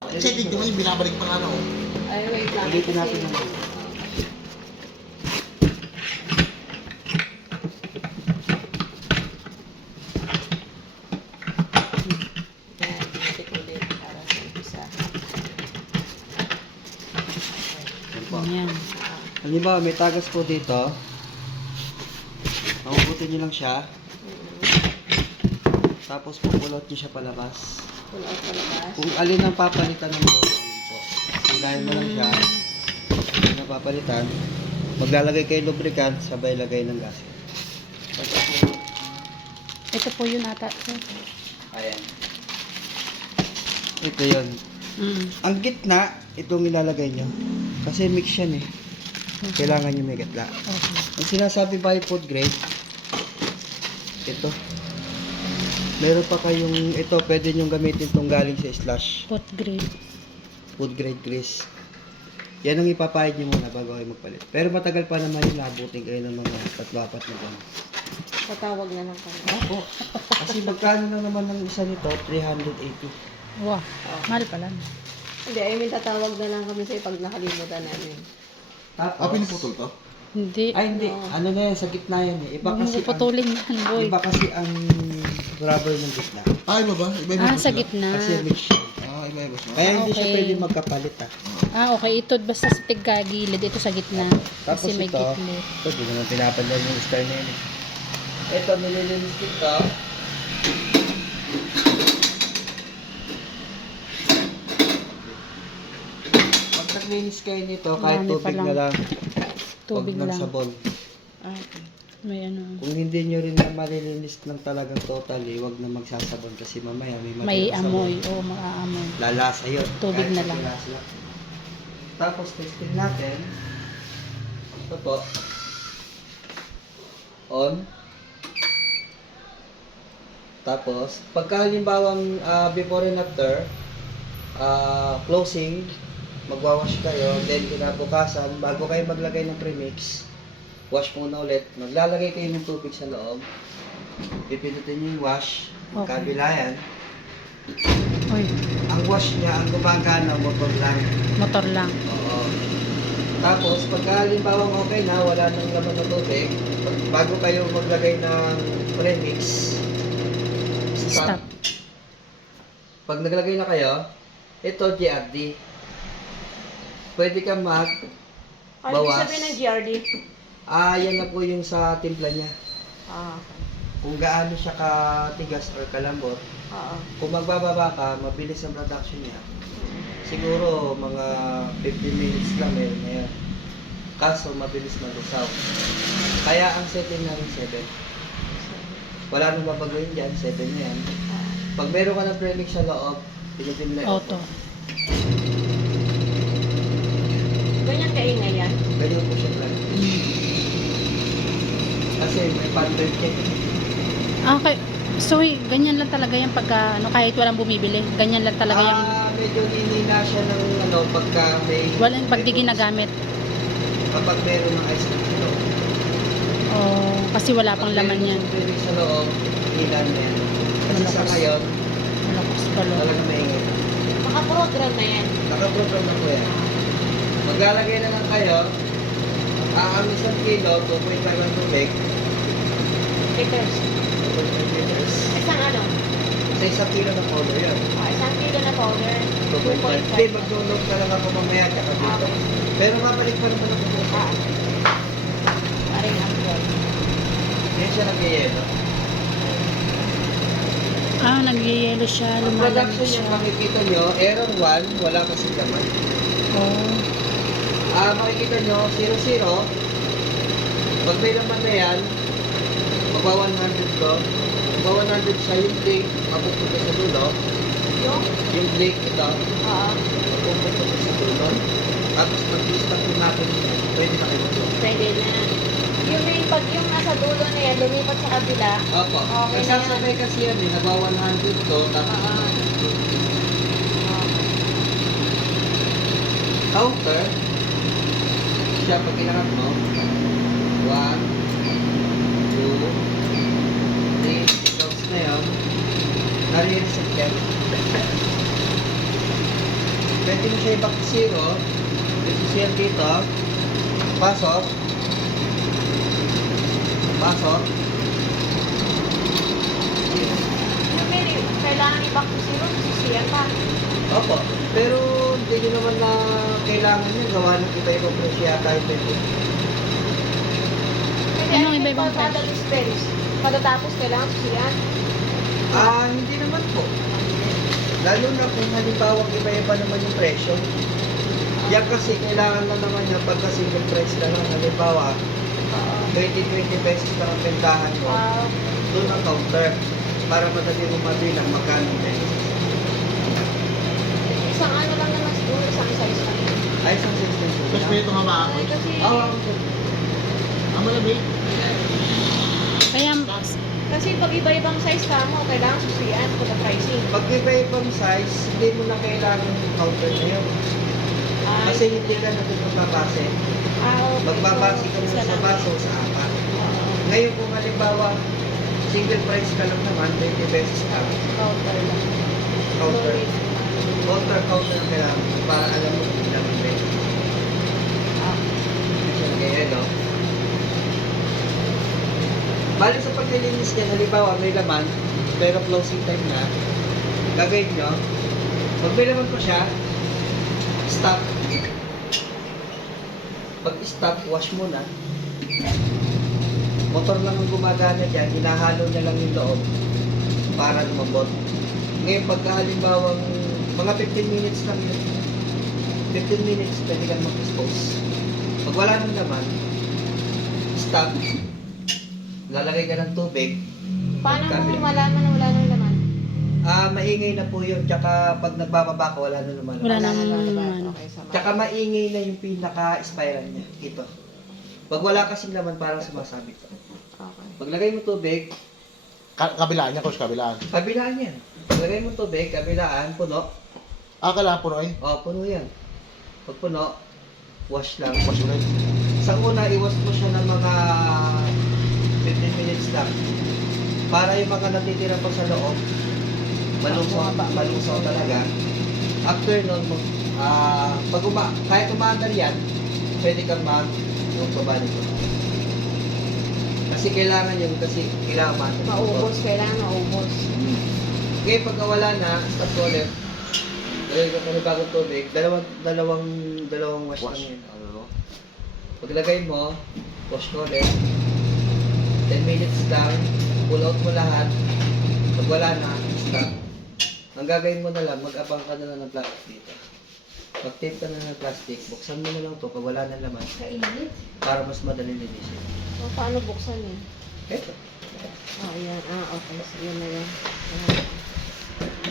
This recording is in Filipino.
Kasi tignan mo yung binabalik pa nga ano. Ay, wait lang. Ulitin Kasi- natin naman. Yan, ulit para sa umpisa. Yan po. Yan. Halimbawa, may tagas po dito. Makukutin nyo lang siya. Tapos pupulot nyo siya palabas. Pull out sa labas. Kung alin ang papalitan ng ball, yun po. Hilahin mo lang siya. Alin ang papalitan. Maglalagay kayo lubricant, sabay lagay ng gas. Ito po yun ata. Sir. Ayan. Ito yun. Ang gitna, itong ilalagay nyo. Kasi mix yan eh. Kailangan nyo may gitna. Okay. Ang sinasabi by food grade, ito. Meron pa kayong, ito, pwede nyo gamitin itong galing sa slash. Food grade. Food grade grease. Yan ang ipapahid nyo muna bago kayo magpalit. Pero matagal pa naman yung nabutin kayo ng mga 3-4 na buwan. Patawag na lang kami. Opo. Kasi magkano na naman ng isa nito? 380. Wow. Mahal pala. Hindi, I mean, tatawag na lang kami sa'yo pag nakalimutan namin. Tapos, Ah, piniputol to? Hindi. ay hindi, ano na yan, sa gitna yan eh. Iba Huwag mo kasi ang, puputulin yan, boy. iba kasi ang rubber ng gitna. Ah, iba ba? Iba-iba Ah, ba sa sila? gitna. Kasi mix siya. Ah, iba-iba siya. Kaya hindi siya Okay. pwede magkapalit ah. Ah, okay. Ito basta sa tigkagilid. Ito sa gitna. Tapos Kasi may ito, gitlit. ito, di naman pinapandan yung star na yun eh. Ito, nililinis dito. Pag naglinis kayo nito, kahit Marami pa tubig lang. na lang, Tubig huwag ng lang. sabon. Ah, okay. May ano. Kung hindi nyo rin na malilinis ng talagang totally, huwag na magsasabon kasi mamaya may May matirang amoy. sabon. Oo, maaamoy. Lalasa yun. Tubig Kahit na sa lang. pirasa lang. Tapos testing natin. Ito po. On. Tapos, pagka halimbawang before and after, closing, magwawash kayo, then kinabukasan, bago kayo maglagay ng premix, wash muna ulit. Maglalagay kayo ng tubig sa loob. Pipindutin nyo yung wash. Okay. Kabila yan. Uy, Ang wash niya, ang gumagana, motor lang. motor lang. Oo. Tapos, pagka halimbawa okay na, wala nang laman ng tubig, bago kayo maglagay ng premix, Stop. Pag naglagay na kayo, ito GRD. Pwede ka mag Ano ibig bawas. sabihin ng GRD? Yan na po yung sa timpla niya. Ah, okay. Kung gaano siya katigas or kalambot, Oo. kung magbababa ka, mabilis ang production niya. Siguro mga 15 minutes lang meron na yan. Kaso mabilis malusaw. Kaya ang setting namin 7. Wala nang babaguhin dyan, 7 na yan. Pag meron ka ng premix sa loob, pinutin mo lang yung Auto. Ganyan kaingay yan. Ganyan po siya plan. Kasi may pattern check. Okay. So, ganyan lang talaga yung pagka, kahit walang bumibili. Ganyan lang talaga yung, Medyo hinihina siya ng pagka may... walang pag di ginagamit. Kapag meron ng ice cream sa loob. Oh, kasi wala pang laman yan. Pag meron sa loob, hilan na yan. Kasi sa Malakas. ngayon, Malakas pala. talaga maingay. Makaprogram na yan. Nakaprogram na po yan. Maglalagay na lang kayo, ang 1 kilo, 2.5 ang tubig, Liters. 2.5 liters. Isang ano? Sa 1 kilo na powder yan. Isang kilo na powder. 2.5. Hindi, magdulog na lang ako mamaya tsaka dito. Pero mabalik pa naman ako po. Ah. Paring ang Yan siya nagyayelo. Ah, nagyayelo siya. Ang Lumalamig production niya, siya. makikita nyo, error 1, wala kasi laman. Oh. Makikita nyo, 0-0. Pag may laman na yan, magpa 100 to. Magpa 100 siya, yung blink, mapupunta sa dulo. Yung? Yung blink, ito, Oo. mapupunta sa dulo. Tapos mag-i-stop yung natin, pwede na kayo mag-i-stop. Pwede na. Yung may pag yung nasa dulo na yan, lumipat sa kabila. Opo. Okay na yan. Nagsasabay kasi yan eh, nagpa 100 to, tapos counter, siya pag kailangan mo, 1, 2, 3, dogs na yun, nare-reset yan. Pwede mo siya i-back to zero. Isisir dito. Pasok. Pasok. Yung may kailangan i-back to zero, sisiyan pa. Opo. Pero hindi nyo naman na kailangan yun. Gawa ng iba-ibang presyo yata yung pwede. Pwede Anong ay iba-ibang kada space. Pagkatapos kailangan sisiyan. Hindi naman po. Lalo na kung halimbawa iba-iba naman yung presyo. Yan kasi kailangan lang naman niya pagka single price na lang. Halimbawa, 20 pesos lang ang bentahan mo. Wow. Doon ang counter. Para madali mo mabilang magkano din. Isang ano lang naman siguro, isang size lang. Ay, isang 6 pesos Tapos lang. may itong hamaan. Ay, kasi, Ang malamig. Kaya, kasi pag iba-ibang size ka mo, kailangan susiyan for the pricing. Pag iba-ibang size, hindi mo na kailangan yung counter na yun. Kasi hindi ka na doon magbabase. okay. Magbabase ka So, na sa isa lang. baso sa apat. Oo. Ngayon kung halimbawa, single price ka lang naman, 20 pesos ka. Counter lang. Counter. Storage. Counter ang kailangan mo para alam mo kung ilang pesos. Kaya no? Bali sa paglilinis niya, halimbawa may laman, pero closing time na, gagawin nyo, pag may laman pa siya, stop. Pag stop, wash muna. Motor lang ang gumagana dyan, hinahalo niya lang yung loob para lumabot. Ngayon, pagka halimbawang mga 15 minutes lang yun, 15 minutes, pwede kang mag-dispose. Pag wala nang laman, stop. Lalagay ka ng tubig. Paano Kabila. mo malaman na wala nang laman? Maingay na po yun. Tsaka pag nagbababa ka, wala na naman. Wala na naman. Okay, sama. Tsaka maingay na yung pinaka-spiral niya. Ito. Pag wala kasing laman, parang sumasabit. Okay. Paglagay mo tubig, Kabilaan niya, coach, kabilaan. kabilaan yan. Paglagay mo tubig, kabilaan, puno. Kailangan puno eh. O, puno yan. Pag puno, wash lang. Wash ulit. Sa una, iwas mo siya ng mga 15 minutes lang. Para yung mga natitira pa sa loob, malusaw talaga. After nun, kahit umaandar yan, pwede kang magbaba nito. Kasi kailangan yun, kasi kailangan maandar. Maubos, kailangan maubos. Okay, pagka wala na, stop ko ulit. Lagay ka ng bagong tubig, dalawang wash lang Wash. yun. Paglagay mo, wash ko ulit. 10 minutes lang, pull out mo lahat. Pag wala na, stop. Ang gagawin mo na lang, mag-abang ka na lang ng plastic dito. Pag tape ka na ng plastic, buksan mo na lang to pag wala na laman Kainit. para mas madali linisin. O, paano buksan yun? Eto. Ayan. Okay. So, yun na yun.